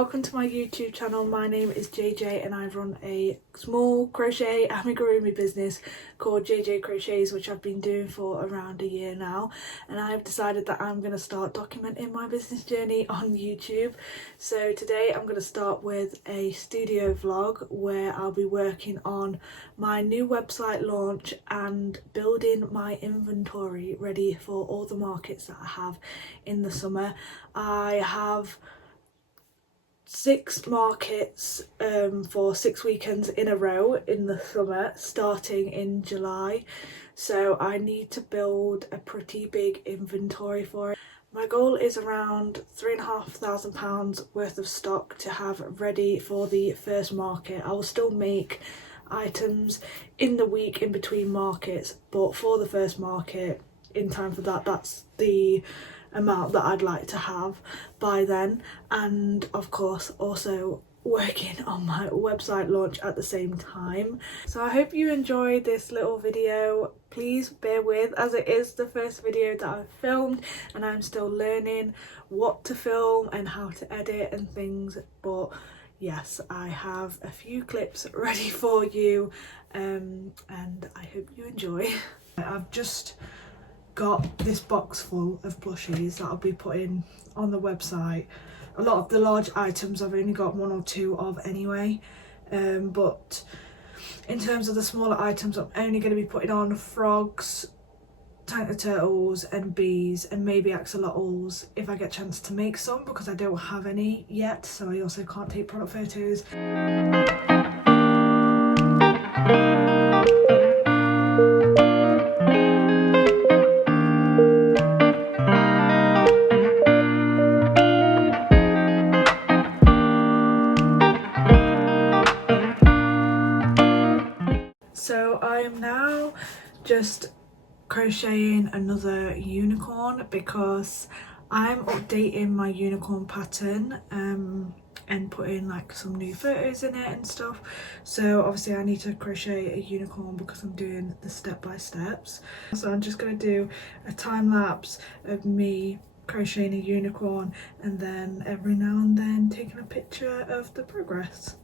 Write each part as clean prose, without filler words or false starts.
welcome to my YouTube channel. My name is JJ and I run a small crochet amigurumi business called Jj Crochets, which I've been doing for around a year now, and I've decided that I'm going to start documenting my business journey on YouTube. So today I'm going to start with a studio vlog where I'll be working on my new website launch and building my inventory ready for all the markets that I have in the summer. I have 6 markets for 6 weekends in a row in the summer starting in July, so I need to build a pretty big inventory for it. My goal is around £3,500 worth of stock to have ready for the first market. I will still make items in the week in between markets, but for the first market, in time for that, that's the amount that I'd like to have by then, and of course also working on my website launch at the same time. So I hope you enjoyed this little video. Please bear with, as it is the first video that I've filmed and I'm still learning what to film and how to edit and things, but yes, I have a few clips ready for you and I hope you enjoy. I've just got this box full of plushies that I'll be putting on the website. A lot of the large items I've only got 1 or 2 of anyway, but in terms of the smaller items I'm only going to be putting on frogs, tiny turtles and bees, and maybe axolotls if I get a chance to make some, because I don't have any yet, so I also can't take product photos. So I am now just crocheting another unicorn because I'm updating my unicorn pattern and putting like some new photos in it and stuff. So obviously I need to crochet a unicorn because I'm doing the step-by-steps. So I'm just going to do a time lapse of me crocheting a unicorn and then every now and then taking a picture of the progress.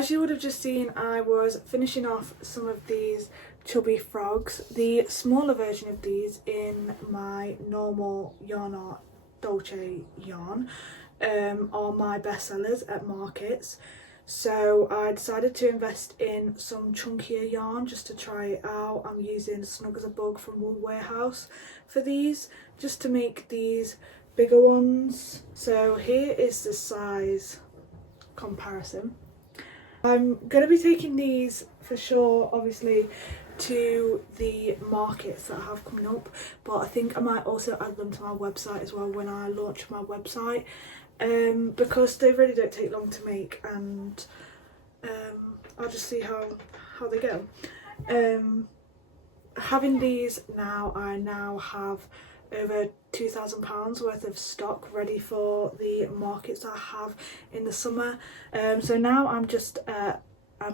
as you would have just seen, I was finishing off some of these chubby frogs. The smaller version of these in my normal yarn art Dolce yarn are my best sellers at markets. So I decided to invest in some chunkier yarn just to try it out. I'm using Snug as a Bug from Wool Warehouse for these, just to make these bigger ones. So here is the size comparison. I'm going to be taking these for sure, obviously, to the markets that I have coming up, but I think I might also add them to my website as well when I launch my website, because they really don't take long to make, and I'll just see how they go. Having these now, I now have over £2,000 worth of stock ready for the markets I have in the summer. So now I'm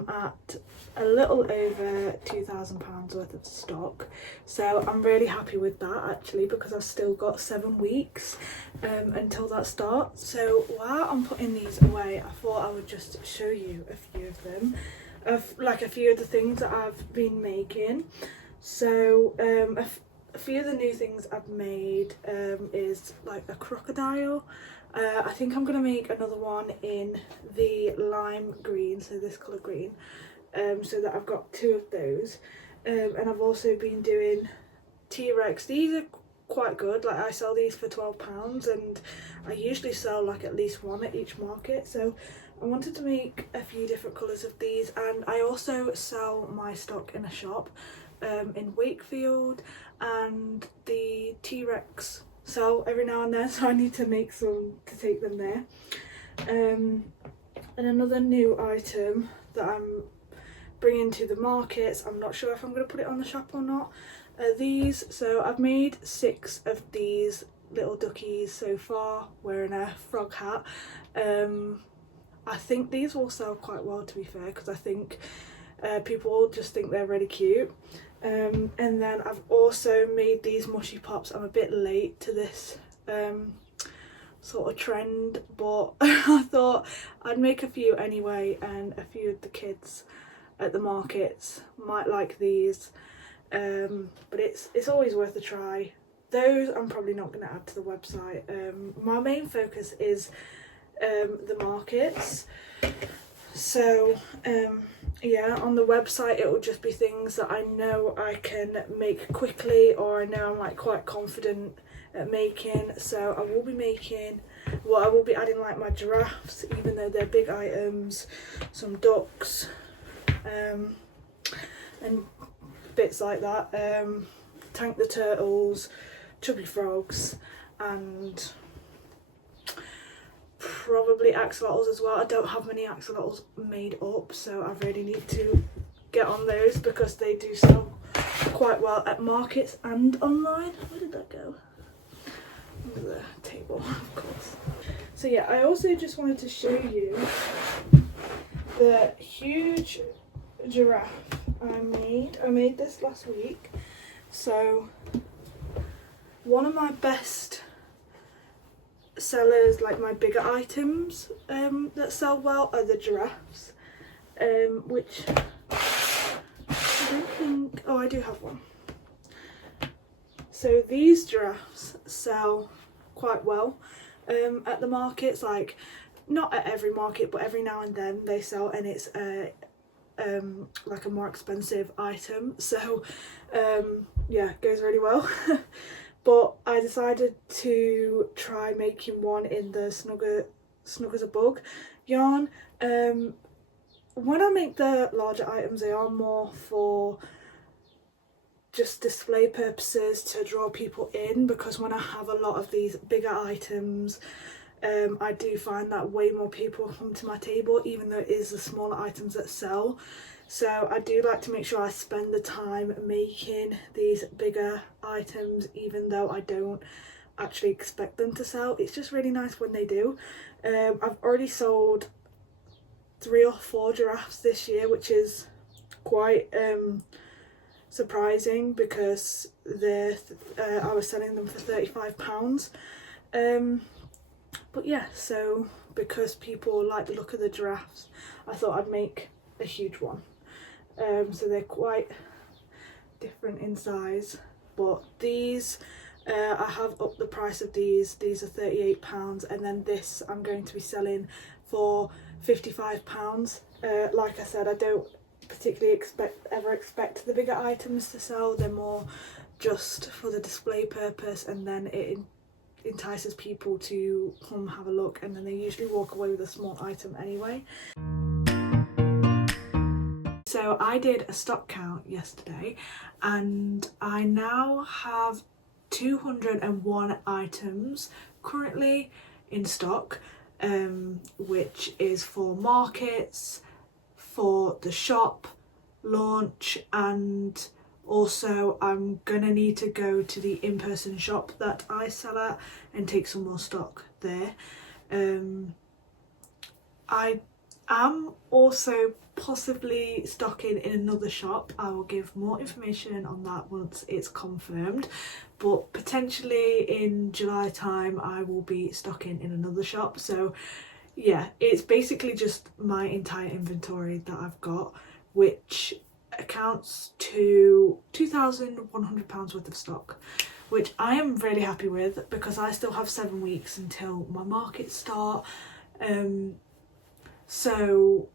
at a little over £2,000 worth of stock, so I'm really happy with that actually, because I've still got 7 weeks until that starts. So while I'm putting these away, I thought I would just show you a few of them, like a few of the things that I've been making. So a few of the new things I've made is like a crocodile. I think I'm going to make another one in the lime green, so this colour green, so that I've got 2 of those. And I've also been doing T-Rex. These are quite good, like I sell these for £12 and I usually sell like at least one at each market, so I wanted to make a few different colours of these. And I also sell my stock in a shop in Wakefield, and the T-Rex sell every now and then, so I need to make some to take them there. And another new item that I'm bringing to the markets, I'm not sure if I'm going to put it on the shop or not, are these. So I've made 6 of these little duckies so far, wearing a frog hat. I think these will sell quite well, to be fair, because I think people just think they're really cute. And then I've also made these mushy pops. I'm a bit late to this sort of trend, but I thought I'd make a few anyway, and a few of the kids at the markets might like these, but it's always worth a try. Those I'm probably not going to add to the website. My main focus is the markets, so yeah, on the website it will just be things that I know I can make quickly, or I know I'm like quite confident at making. So I will be making, well, I will be adding like my giraffes, even though they're big items, some ducks, and bits like that, Tank the turtles, chubby frogs, and probably axolotls as well. I don't have many axolotls made up, so I really need to get on those because they do sell quite well at markets and online. Where did that go? Under the table, of course. So yeah, I also just wanted to show you the huge giraffe I made. I made this last week. So one of my best sellers, like my bigger items that sell well, are the giraffes, which I don't think, oh, I do have one. So these giraffes sell quite well at the markets, like not at every market, but every now and then they sell, and it's like a more expensive item, so yeah, it goes really well. But I decided to try making one in the Snug as a Bug yarn. When I make the larger items, they are more for just display purposes, to draw people in, because when I have a lot of these bigger items, I do find that way more people come to my table, even though it is the smaller items that sell. So I do like to make sure I spend the time making these bigger items, even though I don't actually expect them to sell. It's just really nice when they do. I've already sold 3 or 4 giraffes this year, which is quite surprising, because I was selling them for £35. But yeah, so because people like the look of the giraffes, I thought I'd make a huge one. So they're quite different in size, but these I have upped the price of these. These are £38, and then this I'm going to be selling for £55. Like I said, I don't particularly ever expect the bigger items to sell. They're more just for the display purpose, and then it entices people to come have a look, and then they usually walk away with a small item anyway. So I did a stock count yesterday, and I now have 201 items currently in stock, which is for markets, for the shop launch, and also I'm gonna need to go to the in-person shop that I sell at and take some more stock there. I am also possibly stocking in another shop. I will give more information on that once it's confirmed, but potentially in July time I will be stocking in another shop. So yeah, it's basically just my entire inventory that I've got, which accounts to £2,100 worth of stock, which I am really happy with because I still have 7 weeks until my markets start. So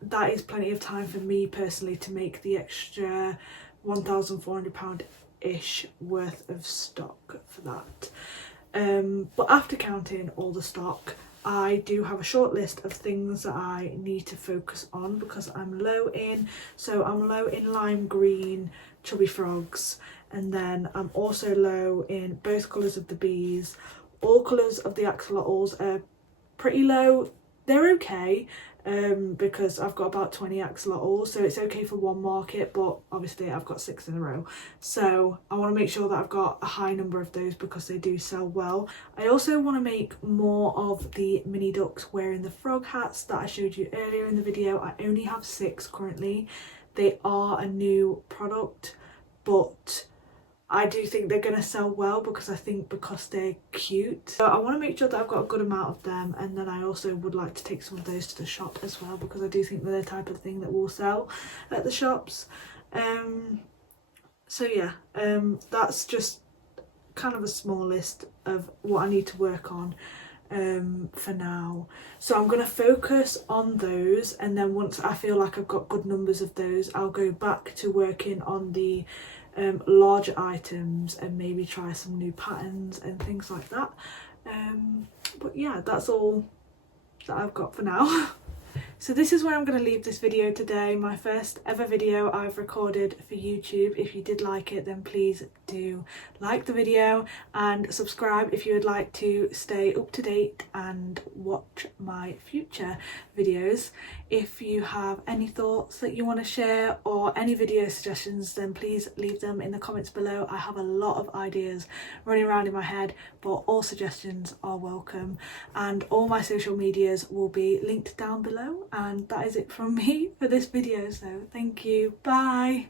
that is plenty of time for me personally to make the extra £1,400-ish worth of stock for that. But after counting all the stock, I do have a short list of things that I need to focus on because I'm low in. So I'm low in lime green chubby frogs, and then I'm also low in both colours of the bees. All colours of the axolotls are pretty low. They're okay, because I've got about 20 axolotls, so it's okay for one market, but obviously I've got 6 in a row, so I want to make sure that I've got a high number of those because they do sell well. I also want to make more of the mini ducks wearing the frog hats that I showed you earlier in the video. I only have 6 currently. They are a new product, but I do think they're going to sell well because they're cute. So I want to make sure that I've got a good amount of them, and then I also would like to take some of those to the shop as well because I do think they're the type of thing that will sell at the shops. So yeah, that's just kind of a small list of what I need to work on for now. So I'm going to focus on those, and then once I feel like I've got good numbers of those, I'll go back to working on the larger items and maybe try some new patterns and things like that. But yeah, that's all that I've got for now. So this is where I'm going to leave this video today, my first ever video I've recorded for YouTube. If you did like it, then please do like the video and subscribe if you would like to stay up to date and watch my future videos. If you have any thoughts that you want to share or any video suggestions, then please leave them in the comments below. I have a lot of ideas running around in my head, but all suggestions are welcome, and all my social medias will be linked down below. And that is it from me for this video, so thank you, bye.